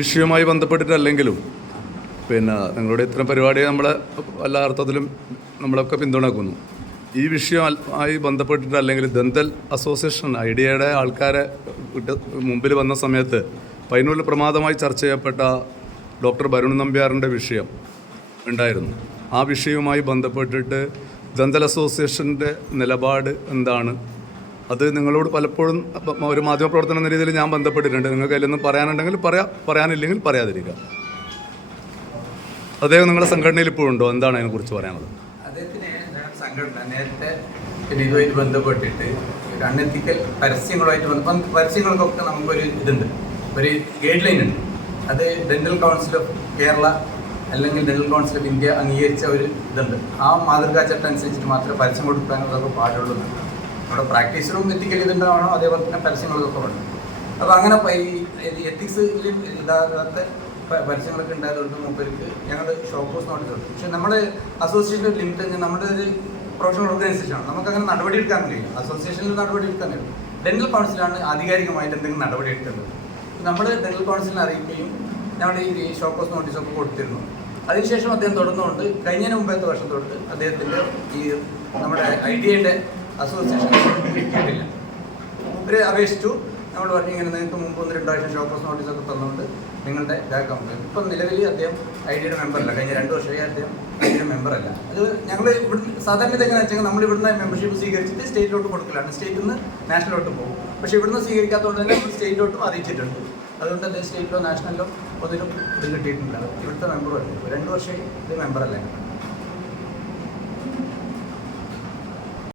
വിഷയവുമായി ബന്ധപ്പെട്ടിട്ടല്ലെങ്കിലും പിന്നെ നിങ്ങളുടെ ഇത്തരം പരിപാടിയെ നമ്മൾ എല്ലാ അർത്ഥത്തിലും നമ്മളൊക്കെ പിന്തുണക്കുന്നു. ഈ വിഷയമായി ബന്ധപ്പെട്ടിട്ടല്ലെങ്കിൽ ദന്തൽ അസോസിയേഷൻ ഐഡിയയുടെ ആൾക്കാരെ മുമ്പിൽ വന്ന സമയത്ത് പൈനൂരിൽ പ്രമാദമായി ചർച്ച ചെയ്യപ്പെട്ട ഡോക്ടർ വരുൺ നമ്പ്യാറിന്റെ വിഷയം ഉണ്ടായിരുന്നു. ആ വിഷയവുമായി ബന്ധപ്പെട്ടിട്ട് ദന്തൽ അസോസിയേഷന്റെ നിലപാട് എന്താണ്? അത് നിങ്ങളോട് പലപ്പോഴും ഒരു മാധ്യമപ്രവർത്തനം എന്ന രീതിയിൽ ഞാൻ ബന്ധപ്പെട്ടിട്ടുണ്ട്. നിങ്ങൾക്ക് അതിലൊന്നും പറയാനുണ്ടെങ്കിൽ പറയാം പറയാനില്ലെങ്കിൽ പറയാതിരിക്കാം അദ്ദേഹം നിങ്ങളുടെ സംഘടനയിൽ ഇപ്പോഴുണ്ടോ എന്താണ് അതിനെക്കുറിച്ച് പറയാനുള്ളത്? സംഘടന? നേരത്തെ പിന്നെ ഇതുമായിട്ട് ബന്ധപ്പെട്ടിട്ട് ഒരു അൺഎത്തിക്കൽ പരസ്യങ്ങളുമായിട്ട് ബന്ധ പരസ്യങ്ങൾക്കൊക്കെ നമുക്കൊരു ഇതുണ്ട്. ഒരു ഗൈഡ് ലൈൻ ഉണ്ട്. അത് ഡെന്റൽ കൗൺസിൽ ഓഫ് കേരള അല്ലെങ്കിൽ ഡെന്റൽ കൗൺസിൽ ഓഫ് ഇന്ത്യ അംഗീകരിച്ച ഒരു ഇതുണ്ട്. ആ മാതൃകാ ചട്ടം അനുസരിച്ചിട്ട് മാത്രമേ പരസ്യം കൊടുക്കാനുള്ളതൊക്കെ പാടുള്ളൂ. എന്നുണ്ട്. പ്രാക്ടീസ് റൂം എത്തിക്കൽ ഇതുണ്ടാവണോ? അതേപോലെ തന്നെ പരസ്യങ്ങളൊക്കെ ഉണ്ട്. അപ്പോൾ അങ്ങനെ ഈ എത്തിക്സിൽ ഇതാകാത്ത പ- പരസ്യങ്ങളൊക്കെ ഉണ്ടായതുകൊണ്ട് മൂപ്പർക്ക് ഞങ്ങൾ ഷോപ്പ് ഹൗസ് നോട്ടീസ് കൊടുത്തു പക്ഷെ നമ്മുടെ അസോസിയേഷന്റെ ലിമിറ്റ് നമ്മുടെ ഒരു പ്രൊഫഷണൽ ഓർഗനൈസേഷൻ ആണ്. നമുക്ക് അങ്ങനെ നടപടി എടുക്കാൻ കഴിയും അസോസിയേഷനിൽ നടപടി എടുക്കാൻ കഴിയും ഡെന്റൽ കൗൺസിലാണ് ആധികാരികമായിട്ട് എന്തെങ്കിലും നടപടി എടുക്കേണ്ടത്. നമ്മൾ ഡെന്റൽ കൗൺസിലിനെ അറിയിക്കുകയും ഞങ്ങൾ ഈ ഷോപ്പ് ഹൗസ് നോട്ടീസൊക്കെ കൊടുത്തിരുന്നു. അതിനുശേഷം അദ്ദേഹം തുടർന്നുകൊണ്ട് കഴിഞ്ഞതിന് മുമ്പത്തെ വർഷം തൊട്ട് അദ്ദേഹത്തിന്റെ ഈ നമ്മുടെ ഐ ഡി ഐയുടെ അസോസിയേഷൻ കിട്ടിയിട്ടില്ല ഇവരെ അപേക്ഷിച്ചു. നമ്മൾ പറഞ്ഞു ഇങ്ങനെ നിങ്ങൾക്ക് മുമ്പ് ഒന്ന് രണ്ടാഴ്ച ഷോപ്പേഴ്സ് നോട്ടീസ് ഒക്കെ തന്നുകൊണ്ട് നിങ്ങളുടെ ഇതാക്കാൻ പറ്റും ഇപ്പം നിലവിൽ അദ്ദേഹം ഐ ഡിയുടെ മെമ്പറല്ല. കഴിഞ്ഞ രണ്ട് വർഷമായി അദ്ദേഹം ഐ ഡിയുടെ മെമ്പറല്ല. അത് ഞങ്ങൾ ഇവിടുന്ന് സാധാരണ ഇത് എങ്ങനെയാണെന്ന് വെച്ചാൽ നമ്മൾ ഇവിടുന്ന് മെമ്പർഷിപ്പ് സ്വീകരിച്ചിട്ട് സ്റ്റേറ്റിലോട്ട് കൊടുക്കലാണ്. സ്റ്റേറ്റിൽ നിന്ന് നാഷണലോട്ട് പോകും. പക്ഷേ ഇവിടുന്ന് സ്വീകരിക്കാത്തതുകൊണ്ട് തന്നെ നമ്മൾ സ്റ്റേറ്റിലോട്ടും അറിയിച്ചിട്ടുണ്ട്. അതുകൊണ്ട് തന്നെ സ്റ്റേറ്റിലോ നാഷണലിലോ ഒന്നിനും ഇത് കിട്ടിയിട്ടില്ല. ഇവിടുത്തെ മെമ്പറും രണ്ട് വർഷമായി ഇത് മെമ്പറല്ല.